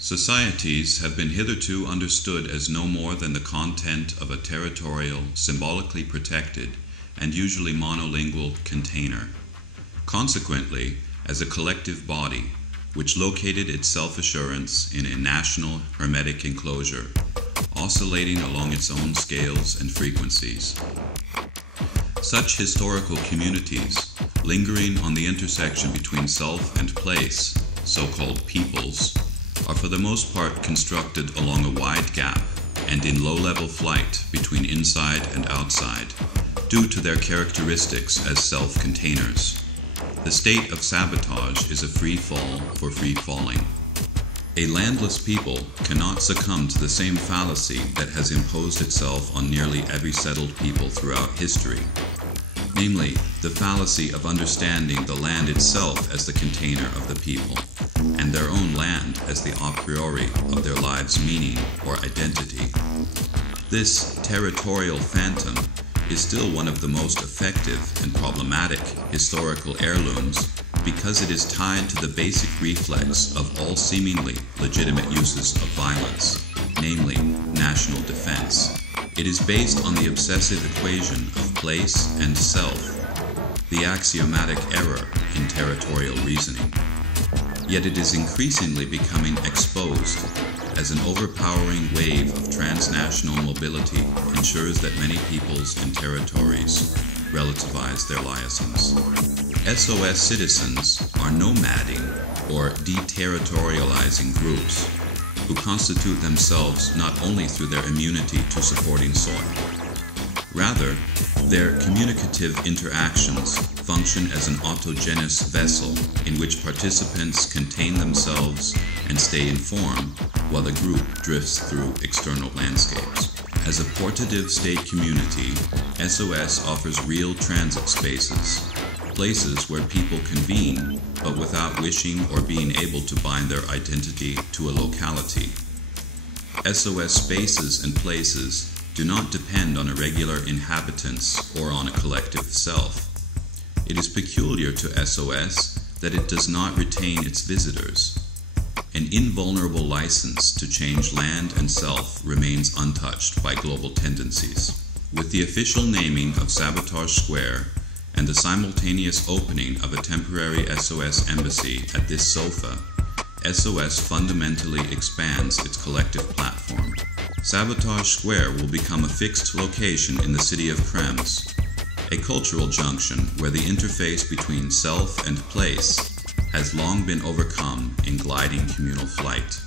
Societies have been hitherto understood as no more than the content of a territorial, symbolically protected, and usually monolingual container. Consequently, as a collective body, which located its self-assurance in a national hermetic enclosure, oscillating along its own scales and frequencies. Such historical communities, lingering on the intersection between self and place, so-called peoples, are for the most part constructed along a wide gap and in low-level flight between inside and outside, due to their characteristics as self-containers. The state of sabotage is a free fall for free falling. A landless people cannot succumb to the same fallacy that has imposed itself on nearly every settled people throughout history, namely, the fallacy of understanding the land itself as the container of the people, and their own land as the a priori of their lives' meaning or identity. This territorial phantom is still one of the most effective and problematic historical heirlooms because it is tied to the basic reflex of all seemingly legitimate uses of violence, namely national defense. It is based on the obsessive equation of place and self, the axiomatic error in territorial reasoning. Yet it is increasingly becoming exposed as an overpowering wave of transnational mobility ensures that many peoples and territories relativize their liaisons. SOS citizens are nomading or deterritorializing groups who constitute themselves not only through their immunity to supporting soil. Rather, their communicative interactions function as an autogenous vessel in which participants contain themselves and stay in form while the group drifts through external landscapes. As a portative state community, SOS offers real transit spaces, places where people convene but without wishing or being able to bind their identity to a locality. SOS spaces and places do not depend on irregular inhabitants or on a collective self. It is peculiar to SOS that it does not retain its visitors. An invulnerable license to change land and self remains untouched by global tendencies. With the official naming of Sabotage Square and the simultaneous opening of a temporary SOS embassy at this sofa, SOS fundamentally expands its collective platform. Sabotage Square will become a fixed location in the city of Krems, a cultural junction where the interface between self and place has long been overcome in gliding communal flight.